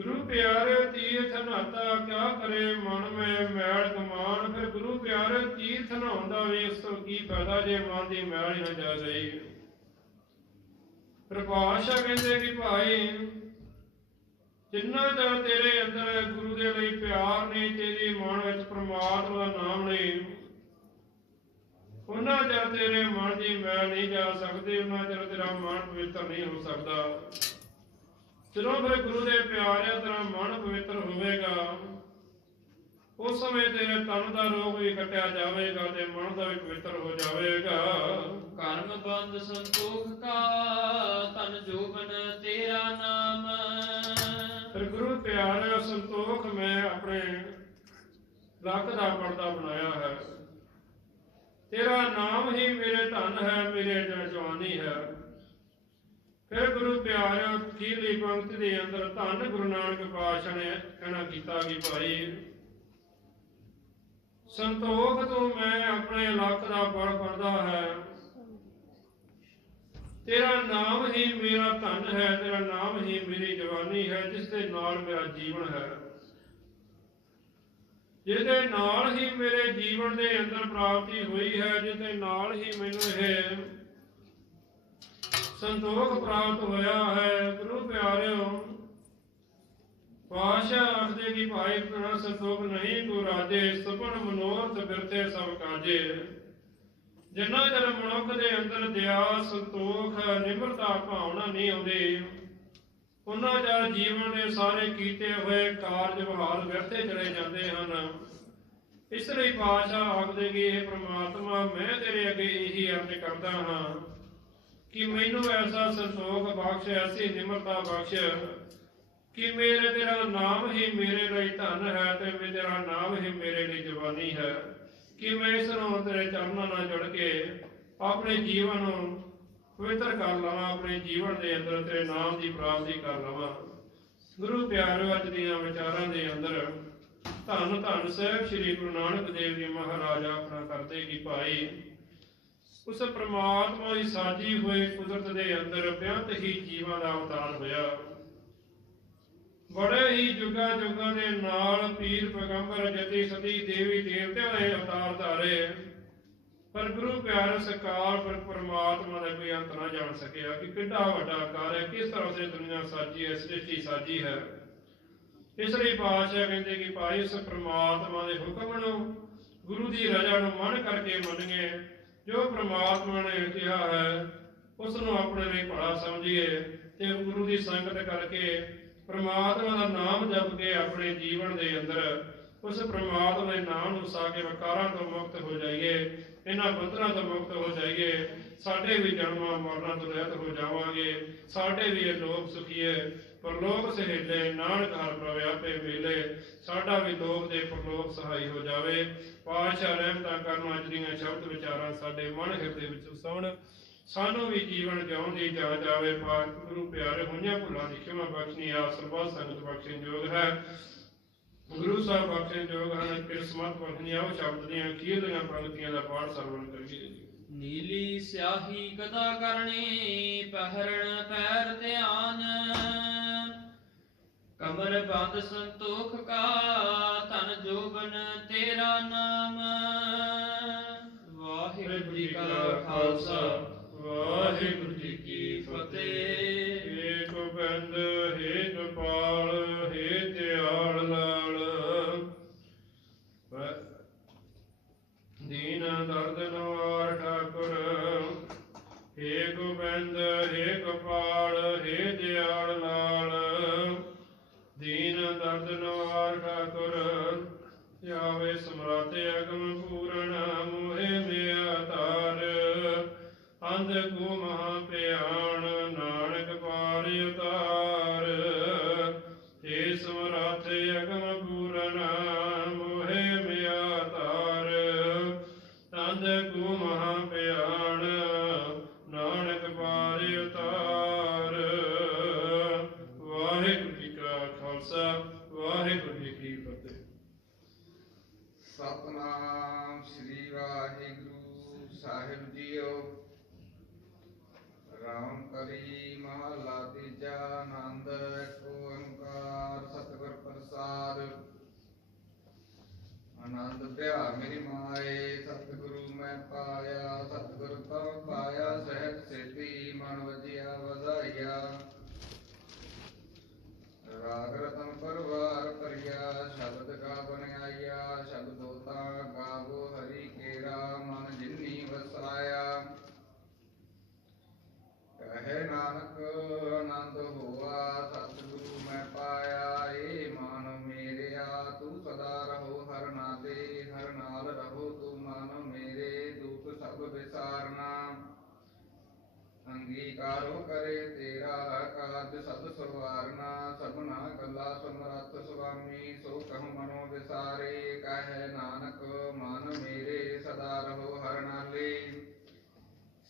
ਗੁਰੂ ਪਿਆਰੇ ਤੀਰਥ ਨਹਾਤਾ ਕਿਆ ਕਰੇ ਮਨ ਮੈਂ ਮੈਲ ਕਮਾਨ, ਫਿਰ ਗੁਰੂ ਪਿਆਰੇ ਤੀਰਥ ਨਹਾਉਂਦਾ ਵੀ ਇਸ ਤੋਂ ਕੀ ਫਾਇਦਾ ਜੇ ਮਨ ਦੀ ਮੈਲ ਹੀ ਨਾ ਜਾ ਗਈ ਪ੍ਰਭਾਸ਼ਾ ਕਹਿੰਦੇ ਕਿ ਭਾਈ, ਜਿੰਨਾ ਚਿਰ ਤੇਰੇ ਅੰਦਰ ਗੁਰੂ ਦੇ ਲਈ ਪਿਆਰ ਨਹੀਂ, ਤੇਰੀ ਮਨ ਵਿੱਚ ਪ੍ਰਮਾਤਮਾ ਦਾ ਨਾਮ ਨਹੀਂ, ਉਹਨਾਂ ਚਿਰ ਤੇਰੇ ਮਨ ਦੀ ਮੈਲ ਨਹੀਂ ਜਾ ਸਕਦੀ, ਉਹਨਾਂ ਚਿਰ ਤੇਰਾ ਮਨ ਪਵਿੱਤਰ ਨਹੀਂ ਹੋ ਸਕਦਾ। ਜਦੋਂ ਫਿਰ ਗੁਰੂ ਦੇ ਪਿਆਰਿਆ ਤੇਰਾ ਮਨ ਪਵਿੱਤਰ ਹੋਵੇਗਾ ਉਸ ਸਮੇਂ ਤੇਰੇ ਤਨ ਦਾ ਰੋਗ ਵੀ ਕੱਟਿਆ ਜਾਵੇਗਾ ਤੇ ਮਨ ਦਾ ਵੀ ਪਵਿੱਤਰ ਹੋ ਜਾਵੇਗਾ। ਕਰਮ ਬੰਦ ਸੰਤੋਖ ਕਾ ਤਨ ਜੋਬਨ ਤੇਰਾ ਨਾਮ। ਫਿਰ ਗੁਰੂ ਪਿਆਰਿਆ ਸੰਤੋਖ ਮੈਂ ਆਪਣੇ ਲੱਕ ਦਾ ਪਰਦਾ ਬਣਾਇਆ ਹੈ। ਤੇਰਾ ਨਾਮ ਹੀ ਮੇਰੇ ਧਨ ਹੈ ਮੇਰੇ ਜਵਾਨੀ ਹੈ। ਫਿਰ ਗੁਰੂ ਪਿਆਰਿਆ ਅਖੀਰਲੀ ਪੰਕਤੀ ਦੇ ਅੰਦਰ ਧੰਨ ਗੁਰੂ ਨਾਨਕ ਪਾਤਸ਼ਾਹ ਨੇ ਕਹਿਣਾ ਕੀਤਾ ਕਿ ਭਾਈ, ਸੰਤੋਖ ਤੋਂ ਮੈਂ ਆਪਣੇ ਲੱਕ ਦਾ ਬੜ ਪਰਦਾ ਹੈ। ਤੇਰਾ ਨਾਮ ਹੀ ਮੇਰਾ ਧਨ ਹੈ, ਤੇਰਾ ਨਾਮ ਹੀ ਮੇਰੀ ਜਵਾਨੀ ਹੈ, ਜਿਸ ਦੇ ਨਾਲ ਮੇਰਾ ਜੀਵਨ ਹੈ। ਜਿਹਦੇ ਨਾਲ ਹੀ ਮੇਰੇ ਜੀਵਨ ਦੇ ਅੰਦਰ ਪ੍ਰਾਪਤੀ ਹੋਈ ਹੈ, ਜਿਹਦੇ ਨਾਲ ਹੀ ਮੈਨੂੰ ਇਹ ਸੰਤੋਖ ਪ੍ਰਾਪਤ ਹੋਇਆ ਹੈ, ਗੁਰੂ ਪਿਆਰਿਓ। ਪਾਸ਼ਾ ਆਖਦੇ ਕਿ ਭਾਈ ਤੇਰਾ ਸੰਤੋਖ ਨਹੀਂ ਕੋ ਰਾਜੇ ਸੁਪਨ ਮਨੋਰਥ ਬਿਰਤੇ ਸਭ ਕਾਜੇ। ਜਿੰਨਾ ਚਿਰ ਮਨੁੱਖ ਦੇ ਅੰਦਰ ਦਇਆ, ਸੰਤੋਖ, ਨਿਮਰਤਾ, ਭਾਵਨਾ ਨਹੀਂ ਆਉਂਦੀ ਉਹਨਾਂ ਚਿਰ ਜੀਵਨ ਦੇ ਸਾਰੇ ਕੀਤੇ ਹੋਏ ਕਾਰਜ ਬਹਾਲ ਵਿਅਰਥੇ ਚਲੇ ਜਾਂਦੇ ਹਨ। ਇਸ ਲਈ ਪਾਸ਼ਾ ਆਖਦੇ ਕਿ ਇਹ ਪ੍ਰਮਾਤਮਾ, ਮੈਂ ਤੇਰੇ ਅੱਗੇ ਇਹੀ ਅਰਜ਼ ਕਰਦਾ ਹਾਂ। ਕਿ ਮੈਨੂੰ ਐਸਾ ਸੰਤੋਖ ਬਖਸ਼ ਐਸੀ ਨਿਮਰਤਾ ਬਖਸ਼ ਕਿ ਮੇਰੇ ਤੇਰਾ ਨਾਮ ਹੀ ਮੇਰੇ ਲਈ ਧਨ ਹੈ ਤੇ ਮੇ ਤੇਰਾ ਨਾਮ ਹੀ ਮੇਰੇ ਲਈ ਜਵਾਨੀ ਹੈ। ਕਿ ਮੈਂ ਇਸ ਨੂੰ ਤੇਰੇ ਚਰਨਾਂ ਨਾਲ ਜੁੜ ਕੇ ਆਪਣੇ ਜੀਵਨ ਨੂੰ ਪਵਿੱਤਰ ਕਰ ਲਵਾਂ, ਆਪਣੇ ਜੀਵਨ ਦੇ ਅੰਦਰ ਤੇਰੇ ਨਾਮ ਦੀ ਪ੍ਰਾਪਤੀ ਕਰ ਲਵਾਂ। ਗੁਰੂ ਪਿਆਰਿਓ, ਅੱਜ ਦੀਆਂ ਵਿਚਾਰਾਂ ਦੇ ਅੰਦਰ ਧੰਨ ਧੰਨ ਸਾਹਿਬ ਸ੍ਰੀ ਗੁਰੂ ਨਾਨਕ ਦੇਵ ਜੀ ਮਹਾਰਾਜ ਆਪਣਾ ਕਰਦੇ ਕਿ ਭਾਈ। ਉਸ ਪ੍ਰਮਾਤਮਾ ਦੀ ਸਾਜੀ ਹੋਈ ਕੁਦਰਤ ਦੇ ਅੰਦਰ ਬਿਆੰਤ ਹੀ ਜੀਵਾਂ ਦਾ ਅਵਤਾਰ ਹੋਇਆ। ਬੜੇ ਹੀ ਜੁਗਾ ਜੁਗਾ ਦੇ ਨਾਲ ਪੀਰ ਪੈਗੰਬਰ ਜਤੀ ਸਤੀ ਦੇਵੀ ਦੇਵਤਿਆਂ ਦੇ ਅਵਤਾਰ ਧਾਰੇ। ਪਰ ਗੁਰੂ ਪਿਆਰੇ ਸਰਕਾਰ ਪਰ ਪਰਮਾਤਮਾ ਦਾ ਕੋਈ ਅੰਤ ਨਾ ਜਾਣ ਸਕਿਆ ਕਿ ਕਿੰਨਾ ਵੱਡਾ ਕਾਰ ਹੈ, ਕਿਸ ਤਰ੍ਹਾਂ ਸੇ ਦੁਨੀਆ ਸਾਜੀ ਹੈ ਸ੍ਰਿਸ਼ਟੀ ਸਾਜੀ ਹੈ। ਇਸ ਲਈ ਪਾਤਸ਼ਾਹ ਕਹਿੰਦੇ ਕਿ ਭਾਈ ਇਸ ਪ੍ਰਮਾਤਮਾ ਦੇ ਹੁਕਮ ਨੂੰ ਗੁਰੂ ਦੀ ਰਜ਼ਾ ਨੂੰ ਮਨ ਕਰਕੇ ਮੰਨੀਏ। ਜੋ ਪ੍ਰਮਾਤਮਾ ਨੇ ਕਿਹਾ ਹੈ ਉਸ ਨੂੰ ਆਪਣੇ ਲਈ ਭਲਾ ਸਮਝੀਏ ਤੇ ਗੁਰੂ ਦੀ ਸੰਗਤ ਕਰਕੇ ਪ੍ਰਮਾਤਮਾ ਦਾ ਨਾਮ ਜਪ ਕੇ ਆਪਣੇ ਜੀਵਨ ਦੇ ਅੰਦਰ ਉਸ ਪ੍ਰਮਾਤਮਾ ਦੇ ਨਾਮ ਨੂੰ ਸਾ ਕੇ ਵਿਕਾਰਾਂ ਤੋਂ ਮੁਕਤ ਹੋ ਜਾਈਏ। ਇਹਨਾਂ ਬੰਧਨਾਂ ਤੋਂ ਮੁਕਤ ਹੋ ਜਾਈਏ, ਸਾਡੇ ਵੀ ਜਨਮਾਂ ਮਰਨਾਂ ਤੋਂ ਰਹਿਤ ਹੋ ਜਾਵਾਂਗੇ, ਸਾਡੇ ਵੀ ਲੋਕ ਸੁਖੀਏ ਪਰਲੋਕ ਸਹੇਲੇ ਨਾਨਕ ਹਰ ਪ੍ਰਵਿਆਪੇ ਵੇਲੇ ਸਾਡਾ ਵੀ ਲੋਕ ਦੇ ਪਰਲੋਕ ਸਹਾਈ ਹੋ ਜਾਵੇ। ਪਾਸ਼ਾ ਰਹਿਮਤਾਂ ਕਰਨ ਅੱਜ ਦੀਆਂ ਸ਼ਬਦ ਵਿਚਾਰਾਂ ਸਾਡੇ ਮਨ ਹਿਰਦੇ ਵਿੱਚ ਸੌਣ, ਸਾਨੂੰ ਵੀ ਜੀਵਨ ਜਿਉਣ ਦੀ ਜਾਚ ਆਵੇ ਪਾਕ ਗੁਰੂ ਪਿਆਰੇ ਹੋਈਆਂ ਭੁੱਲਾਂ ਦੀ ਖਿਮਾ ਬਖਸ਼ਣੀ ਆ ਸਰਬੱਤ ਸੰਗਤ ਬਖਸ਼ਣ ਯੋਗ ਹੈ। ਗੁਰੂ ਸਾਹਿਬ ਬਖਸ਼ਣ ਯੋਗ ਹਨ ਕਿਸਮਤ ਬਖਸ਼ਣੀ ਆਓ ਸ਼ਬਦ ਦੀਆਂ ਪੰਕਤੀਆਂ ਦਾ ਪਾਠ ਸਰਵਣ ਕਰੀਏ। ਜੀ ਨੀਲੀ ਸਿਆਹੀ ਕਦਾ ਕਰਨੀ ਪਹਿਰਣ ਪੈਰ ਧਿਆਨ। ਕਮਰ ਬੰਦ ਸੰਤੋਖ ਕਾ ਤਨ ਜੋਬਨ ਤੇਰਾ ਨਾਮ। ਵਾਹਿਗੁਰੂ ਜੀ ਕਾ ਖਾਲਸਾ। ਵਾਹਿਗੁਰੂ ਜੀ ਕੀ ਫਤਿਹ। ਅੰਗੀਕਾਰੋ ਕਰੇ ਤੇਰਾ ਕਾਜ ਸਭ ਸਵਾਰਨਾ ਸਭਨਾ ਗੱਲਾ ਸਮਰੱਥ ਸੁਆਮੀ, ਸੋ ਕਹੁ ਮਨੋ ਵਿਸਾਰੇ, ਕਹੈ ਨਾਨਕ ਮਨ ਮੇਰੇ ਸਦਾ ਰਹੋ ਹਰ ਨਾਲੇ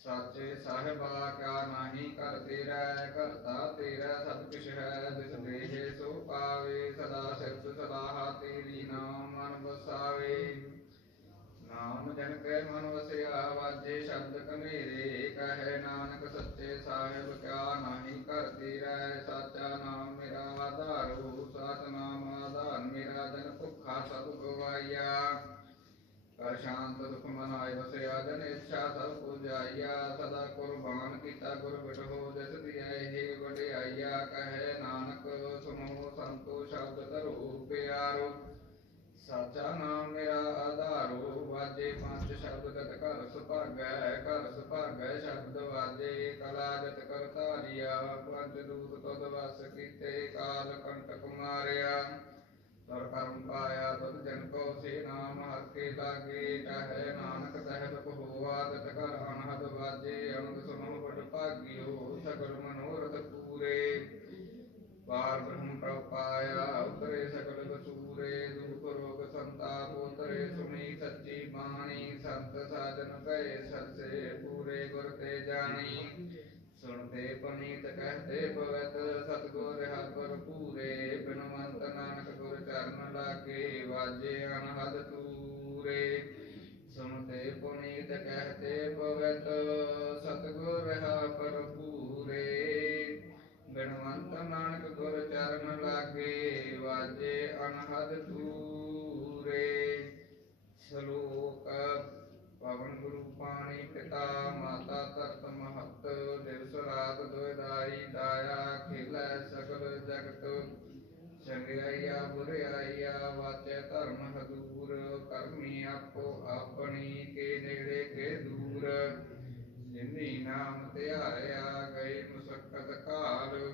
ਸਾਚੇ ਸਾਹਿਬਾ ਕਾ ਨਾਹੀ ਕਰ ਤੇਰਾ, ਕਰਤਾ ਤੇਰਾ ਸਭ ਕੁਛ ਹੈ, ਜਿਸ ਦੇਹ ਸੋ ਪਾਵੇ, ਸਦਾ ਸਿਫਤ ਸਲਾਹ ਤੇਰੀ ਨਾਮ ਮਨ ਵਸਾਵੇ। ਨਾਮ ਜਨ ਕੈ ਮਨ ਵਸਿਆ, ਵਾਜੇ ਸ਼ਬਦ ਕਨੇਰੇ ਕਹੈ ਨਾਨਕ ਸੱਚੇ ਸਾਹਿਬ, ਕਿਆ ਨਾਹੀ ਕਰ ਤੇਰਾ ਸਾਚਾ ਨਾਮ ਮੇਰਾ ਆਧਾਰੋ ਸਤ ਨਾਮ ਆਧਾਰ ਮੇਰਾ ਜਨ ਭੁੱਖਾ ਸਭ ਗਵਾਇਆ। ਕਰ ਸ਼ਾਂਤ ਦੁਖ ਮਨਾਇ ਵਸਿਆ, ਜਨ ਇੱਛਾ ਸਭ ਕੋ ਜਾਈਆ ਸਦਾ ਕੁਰਬਾਨ ਕੀਤਾ ਗੁਰ ਬਿਟੋ ਜਿਸ ਦਿਆ ਇਹ ਵਡਿਆਈਆ, ਕਹੈ ਨਾਨਕ ਸੁਨੋ ਸੰਤੋ ਸ਼ਬਦ ਧਰੋ ਪਿਆਰੋ। ਸਾਚਾ ਨਾਮ ਮੇਰਾ ਪੰਜ ਘਰ ਸੁਭਾਗੈ ਘਰ ਸੁਭਾਗੈ ਸ਼ਬਦ ਵਾਜੇ, ਕਲਾ ਜਤ ਕਰ ਪੰਜ ਦੂਤ ਤਦ ਵਸ ਕੀਤੇ, ਕਾਲ ਕੰਟਕ ਮਾਰਿਆ ਤਰ ਕਰਮ ਪਾਇਆ ਤਦ ਜਨ ਕੋ ਸੇ ਨਾਮ, ਹਰ ਲਾਗੇ ਕਹੈ ਨਾਨਕ ਤਹਿਤ ਹੋਆ ਤਤ ਕਰ ਅਨਹਦ ਵਾਜੇ ਅਨੰਦ ਸੁਨੋ ਬੜ ਭਾਗਿਓ, ਸਗਲ ਮਨੋਰਥ ਪੂਰੇ। ਪਾਰ ਬ੍ਰਹਮ ਪ੍ਰਭ ਪਾਇਆ ਉਤਰੇ ਸਕਲ ਕਸੂਰੇ ਦੁਖ ਰੋਗ ਸੰਤਾਪ ਉਤਰੇ ਸੁਣੀ ਸੱਚੀ ਬਾਣੀ ਸੰਤ ਸਾਜਨ ਭਏ ਸੱਚੇ ਪੂਰੇ ਗੁਰ ਤੇ ਜਾਣੀ ਸੁਣਤੇ ਪਨੀਤ ਕਹਤੇ ਪਵਿੱਤ ਸਤਗੁਰ ਰਹਾ ਗੁਰ ਪੂਰੇ ਬਿਨਵੰਤ ਨਾਨਕ ਗੁਰ ਚਰਨ ਲਾਗੇ ਵਾਜੇ ਅਨਹਦ ਤੂਰੇ ਸੁਣਤੇ ਪੁਨੀਤ ਕਹਤੇ ਪਵਿੱਤ ਸਤਗੁਰ ਰਹਾ ਗੁਰ ਪੂਰੇ ਬਿਨਵੰਤ ਨਾਨਕ ਗੁਰ ਚਰਨ ਲਾਗੇ ਵਾਜੇ ਅਨਹਦ ਤੂਰੇ ਸ਼ਲੋਕ ਪਵਨ ਗੁਰੂ ਪਾਣੀ ਪਿਤਾ ਮਾਤਾ ਧਰਤ ਮਹਤ ਦਿਵਸ ਰਾਤ ਦੁਇਦਾਈ ਦਾਇਆ ਖੇਲੇ ਸਗਲ ਜਗਤ। ਚੰਗਿਆਈਆ ਬੁਰਿਆਈਆ ਵਾਚੈ ਧਰਮ ਹਦੂਰ, ਕਰਮੀ ਆਪੋ ਆਪਣੀ ਕੇ ਨੇੜੇ ਕੇ ਦੂਰ। ਜਿਨੀ ਨਾਮ ਧਿਆਇਆ ਗਏ ਮੁਸਕਤ ਕਾਲ